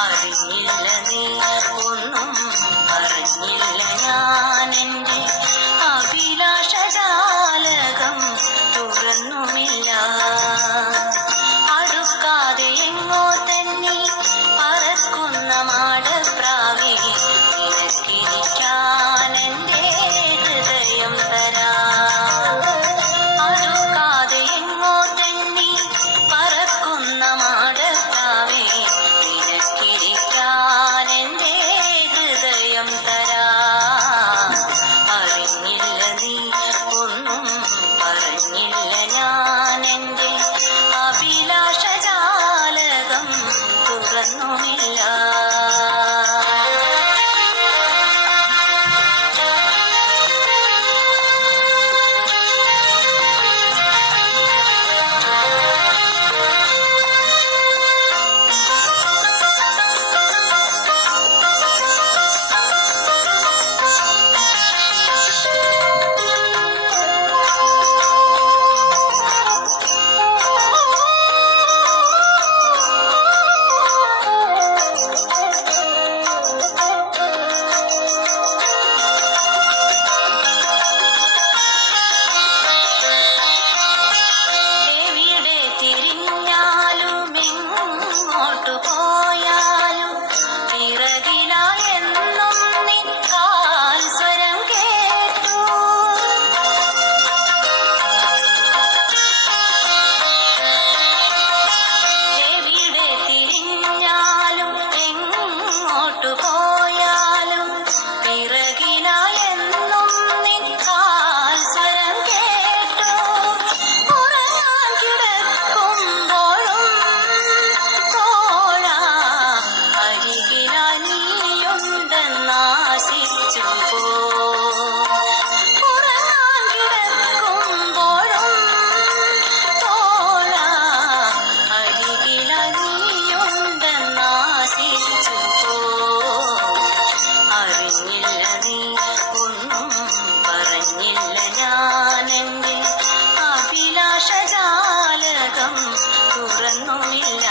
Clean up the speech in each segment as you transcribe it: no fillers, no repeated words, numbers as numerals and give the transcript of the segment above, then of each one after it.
അറിഞ്ഞില്ല നീ ഒന്നും പറഞ്ഞില്ല ഞാനെന്റെ അഭിലാഷജാലകം തുറന്നുമില്ല. അടുക്കാതെ എങ്ങോ തന്നെ പറക്കുന്ന മാടപ്രാവേ നിനക്കിരിക്കാൻ എൻ്റെ ഹൃദയം തരാം. അടുക്കാതെ എങ്ങോ തന്നെ പറക്കുന്ന മാടപ്രാവേ നിനക്കിരിക്കാൻ എൻ്റെ ഹൃദയം തരാം. അറിഞ്ഞില്ല നീ ഒന്നും പറഞ്ഞില്ല ഞാനെൻ്റെ അഭിലാഷജാലകം തുറന്നുമില്ല. അറിഞ്ഞില്ല നീ ഒന്നും പറഞ്ഞില്ല ഞാനെൻ്റെ അഭിലാഷജാലകം തുറന്നുമില്ല.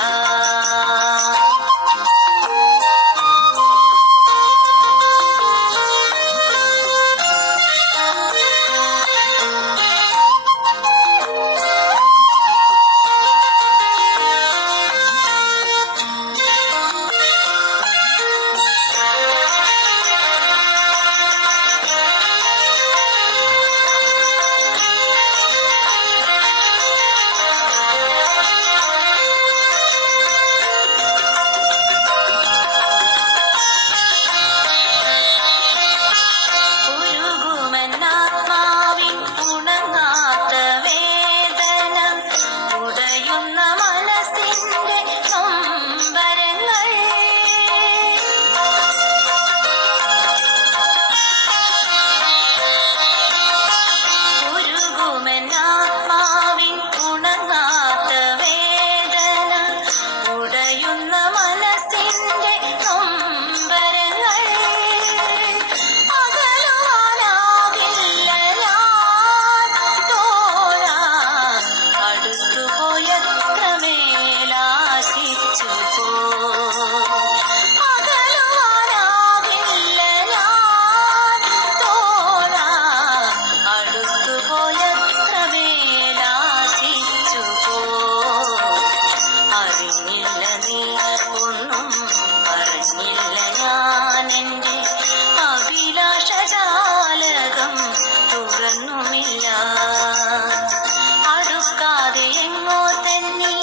അറിഞ്ഞില്ല നീ ഒന്നും പറഞ്ഞില്ല ഞാനെൻ്റെ അഭിലാഷജാലകം തുറന്നുമില്ല. അടുക്കാതെ എങ്ങോ തന്നെ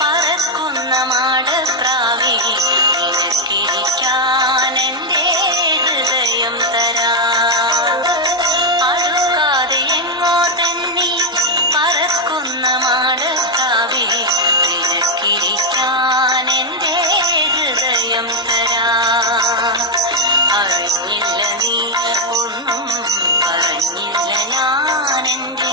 പറക്കുന്ന മാടപ്രാവേ നിനക്കിരിക്കാൻ എൻ്റെ ഹൃദയം തരാം. അടുക്കാതെ എങ്ങോ തന്നെ പറക്കുന്ന മാടപ്രാവേ നിനക്കിരിക്കാൻ എൻ്റെ ഹൃദയം തരാം. അറിഞ്ഞില്ല നീ ഒന്നും പറഞ്ഞില്ല ഞാനെൻ്റെ